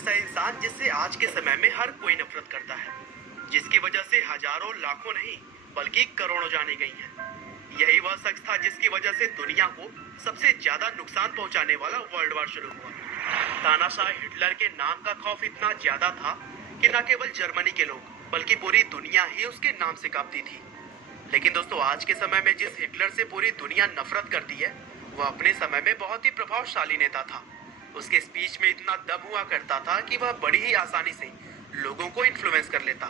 ऐसा इंसान जिससे आज के समय में हर कोई नफरत करता है, जिसकी वजह से हजारों लाखों नहीं बल्कि करोड़ों जाने गई हैं। यही वह शख्स था जिसकी वजह से दुनिया को सबसे ज्यादा नुकसान पहुंचाने वाला वर्ल्ड वार शुरू हुआ। तानाशाह हिटलर के नाम का खौफ इतना ज्यादा था कि न केवल जर्मनी के लोग बल्कि पूरी दुनिया ही उसके नाम से कांपती थी। लेकिन दोस्तों, आज के समय में जिस हिटलर से पूरी दुनिया नफरत करती है, वह अपने समय में बहुत ही प्रभावशाली नेता था। उसके स्पीच में इतना दम हुआ करता था कि वह बड़ी ही आसानी से लोगों को इन्फ्लुएंस कर लेता,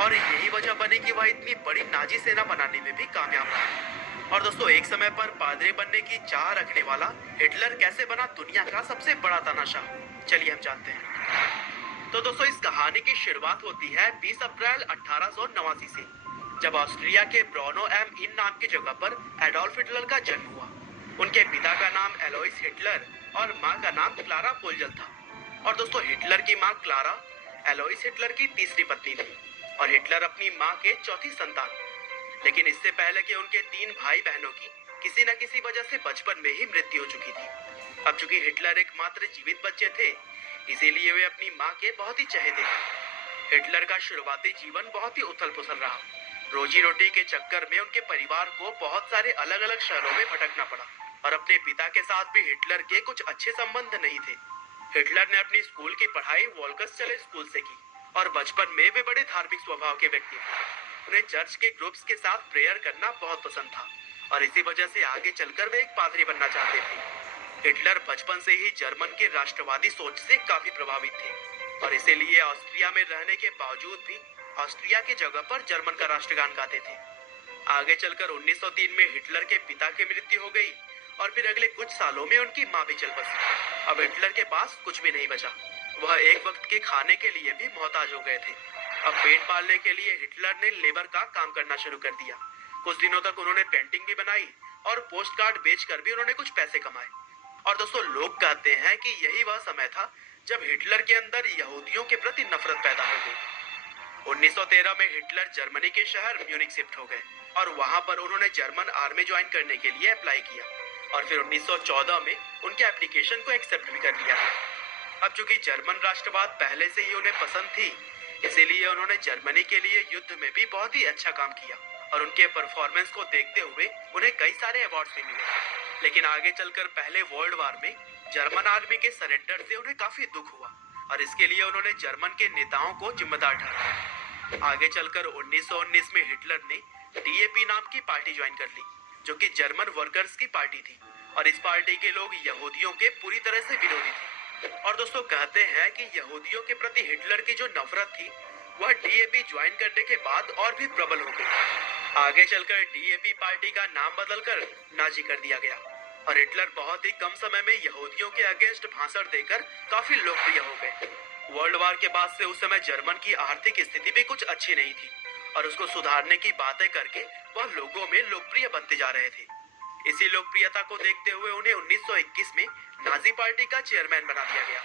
और यही वजह बनी कि वह इतनी बड़ी नाजी सेना बनाने में भी कामयाब रहा। और दोस्तों, एक समय पर पादरी बनने की चाह रखने वाला हिटलर कैसे बना दुनिया का सबसे बड़ा तानाशाह, चलिए हम जानते हैं। तो दोस्तों, इस कहानी की शुरुआत होती है 20 अप्रैल 1889 से, जब ऑस्ट्रिया के ब्रोनो एम इन नाम की जगह पर एडोल्फ हिटलर का जन्म हुआ। उनके पिता का नाम एलोइस हिटलर और माँ का नाम क्लारा पोलजल था। और दोस्तों, हिटलर की माँ क्लारा एलोइस हिटलर की तीसरी पत्नी थी और हिटलर अपनी माँ के चौथी संतान। लेकिन इससे पहले कि उनके 3 भाई बहनों की किसी न किसी वजह से बचपन में ही मृत्यु हो चुकी थी। अब चूंकि हिटलर एकमात्र जीवित बच्चे थे, इसीलिए वे अपनी माँ के बहुत ही चहेते थे। हिटलर का शुरुआती जीवन बहुत ही उथल पुथल रहा। रोजी रोटी के चक्कर में उनके परिवार को बहुत सारे अलग अलग शहरों में भटकना पड़ा, और अपने पिता के साथ भी हिटलर के कुछ अच्छे संबंध नहीं थे। हिटलर ने अपनी स्कूल की पढ़ाई वोल्कस चले स्कूल से की, और बचपन में वे बड़े धार्मिक स्वभाव के व्यक्ति थे। उन्हें चर्च के ग्रुप्स के साथ प्रेयर करना बहुत पसंद था, और इसी वजह से आगे चलकर वे एक पादरी बनना चाहते थे। हिटलर बचपन से ही जर्मन के राष्ट्रवादी सोच से काफी प्रभावित थे, और इसीलिए ऑस्ट्रिया में रहने के बावजूद भी ऑस्ट्रिया की जगह पर जर्मन का राष्ट्रगान गाते थे। आगे चलकर 1903 में हिटलर के पिता की मृत्यु हो गई, और फिर अगले कुछ सालों में उनकी माँ भी चल बसी। अब हिटलर के पास कुछ भी नहीं बचा। वह एक वक्त के खाने के लिए भी मोहताज हो गए थे। अब पेट पालने के लिए हिटलर ने लेबर का काम करना शुरू कर दिया। कुछ दिनों तक उन्होंने पेंटिंग भी बनाई, और पोस्ट कार्ड बेचकर भी उन्होंने कुछ पैसे कमाए। और दोस्तों, लोग कहते हैं कि यही वह समय था जब हिटलर के अंदर यहूदियों के प्रति नफरत पैदा हो गई। 1913 में हिटलर जर्मनी के शहर म्यूनिक शिफ्ट हो गए, और वहां पर उन्होंने जर्मन आर्मी ज्वाइन करने के लिए अप्लाई किया, और फिर 1914 में उनके एप्लीकेशन को एक्सेप्ट भी कर लिया गया। अब चूंकि जर्मन राष्ट्रवाद पहले से ही उन्हें पसंद थी, इसीलिए उन्होंने जर्मनी के लिए युद्ध में भी बहुत ही अच्छा काम किया, और उनके परफॉर्मेंस को देखते हुए उन्हें कई सारे अवार्ड भी मिले। लेकिन आगे चलकर पहले वर्ल्ड वार में जर्मन आर्मी के सरेंडर से उन्हें काफी दुख हुआ, और इसके लिए उन्होंने जर्मन के नेताओं को जिम्मेदार ठहराया। आगे चलकर 1919 में हिटलर ने डीएपी नाम की पार्टी ज्वाइन कर ली, जो कि जर्मन वर्कर्स की पार्टी थी, और इस पार्टी के लोग यहूदियों के पूरी तरह से विरोधी थे। और दोस्तों, कहते हैं कि यहूदियों के प्रति हिटलर की जो नफरत थी, वह डीएपी ज्वाइन करने के बाद और भी प्रबल हो गई। आगे चलकर डीएपी पार्टी का नाम बदलकर नाजी कर दिया गया, और हिटलर बहुत ही कम समय में यहूदियों के अगेंस्ट भाषण देकर काफी लोकप्रिय हो गए। वर्ल्ड वार के बाद से उस समय जर्मन की आर्थिक स्थिति भी कुछ अच्छी नहीं थी, और उसको सुधारने की बातें करके वह लोगों में लोकप्रिय बनते जा रहे थे। इसी लोकप्रियता को देखते हुए उन्हें 1921 में नाजी पार्टी का चेयरमैन बना दिया गया।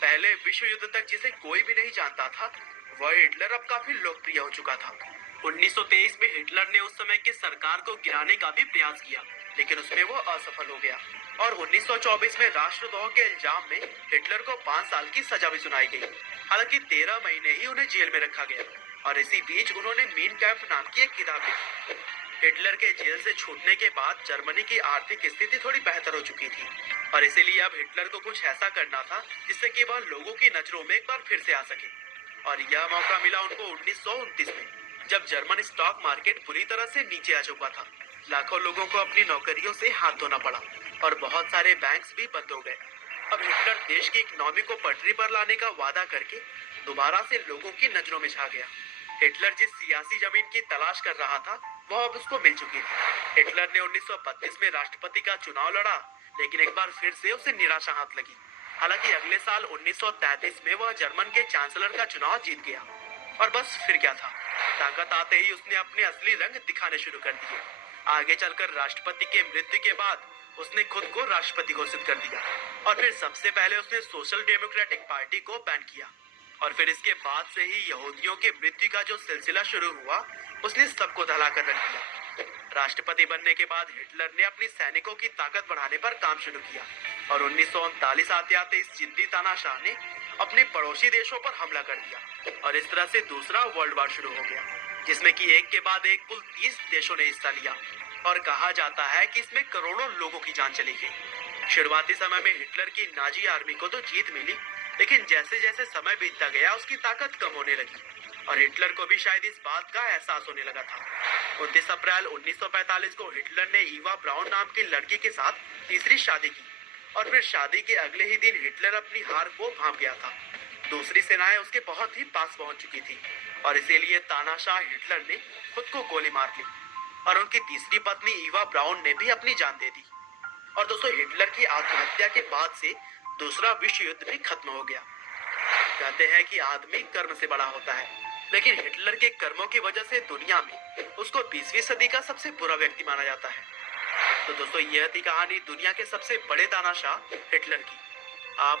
पहले विश्व युद्ध तक जिसे कोई भी नहीं जानता था, वह हिटलर अब काफी लोकप्रिय हो चुका था। 1923 में हिटलर ने उस समय की सरकार को गिराने का भी प्रयास किया, लेकिन उसमें वो असफल हो गया, और 1924 में राष्ट्रद्रोह के इल्जाम में हिटलर को 5 साल की सजा भी सुनाई गई। हालांकि 13 महीने ही उन्हें जेल में रखा गया, और इसी बीच उन्होंने मीन कैंप नाम की एक किताब लिखी। हिटलर के जेल से छूटने के बाद जर्मनी की आर्थिक स्थिति थोड़ी बेहतर हो चुकी थी, और इसीलिए अब हिटलर को कुछ ऐसा करना था जिससे कि वह लोगों की नजरों में एक बार फिर से आ सके। और यह मौका मिला उनको 1929 में, जब जर्मन स्टॉक मार्केट बुरी तरह से नीचे आ चुका था। लाखों लोगों को अपनी नौकरियों से हाथ धोना पड़ा, और बहुत सारे बैंक्स भी बंद हो गए। अब हिटलर देश की इकोनॉमी को पटरी पर लाने का वादा करके दोबारा से लोगों की नजरों में छा गया। हिटलर जिस सियासी जमीन की तलाश कर रहा था, वह अब उसको मिल चुकी थी। हिटलर ने 1932 में राष्ट्रपति का चुनाव लड़ा, लेकिन एक बार फिर से उसे निराशा हाथ लगी। हालांकि अगले साल 1933 में वह जर्मन के चांसलर का चुनाव जीत गया, और बस फिर क्या था, ताकत आते ही उसने अपने असली रंग दिखाने शुरू कर दिए। आगे चलकर राष्ट्रपति के मृत्यु के बाद उसने खुद को राष्ट्रपति घोषित कर दिया, और फिर सबसे पहले उसने सोशल डेमोक्रेटिक पार्टी को बैन किया। और फिर इसके बाद से ही यहूदियों के मृत्यु का जो सिलसिला शुरू हुआ, उसने सबको दहला कर रख दिया। राष्ट्रपति बनने के बाद हिटलर ने अपनी सैनिकों की ताकत बढ़ाने पर काम शुरू किया, और 1939 आते आते इस जिद्दी तानाशाह ने अपने पड़ोसी देशों पर हमला कर दिया और इस तरह से दूसरा वर्ल्ड वार शुरू हो गया, जिसमें कि एक के बाद एक कुल 30 देशों ने हिस्सा लिया और कहा जाता है कि इसमें करोड़ों लोगों की जान चली गई। शुरुआती समय में हिटलर की नाजी आर्मी को तो जीत मिली, लेकिन जैसे जैसे समय बीतता गया उसकी ताकत कम होने लगी और हिटलर को भी शायद इस बात का एहसास होने लगा था। 29 अप्रैल 1945 को हिटलर ने ईवा ब्राउन नाम की लड़की के साथ तीसरी शादी की और फिर शादी के अगले ही दिन हिटलर अपनी हार को भांप गया था। दूसरी सेनाएं उसके बहुत ही पास पहुंच चुकी थी और इसीलिए तानाशाह हिटलर ने खुद को गोली मार ली और उनकी तीसरी पत्नी ईवा ब्राउन ने भी अपनी जान दे दी। और दोस्तों, हिटलर की आत्महत्या के बाद से दूसरा विश्व युद्ध भी खत्म हो गया। कहते हैं कि आदमी कर्म से बड़ा होता है, लेकिन हिटलर के कर्मों की वजह से दुनिया में उसको 20वीं सदी का सबसे बुरा व्यक्ति माना जाता है। तो दोस्तों, यह थी कहानी दुनिया के सबसे बड़े तानाशाह हिटलर की।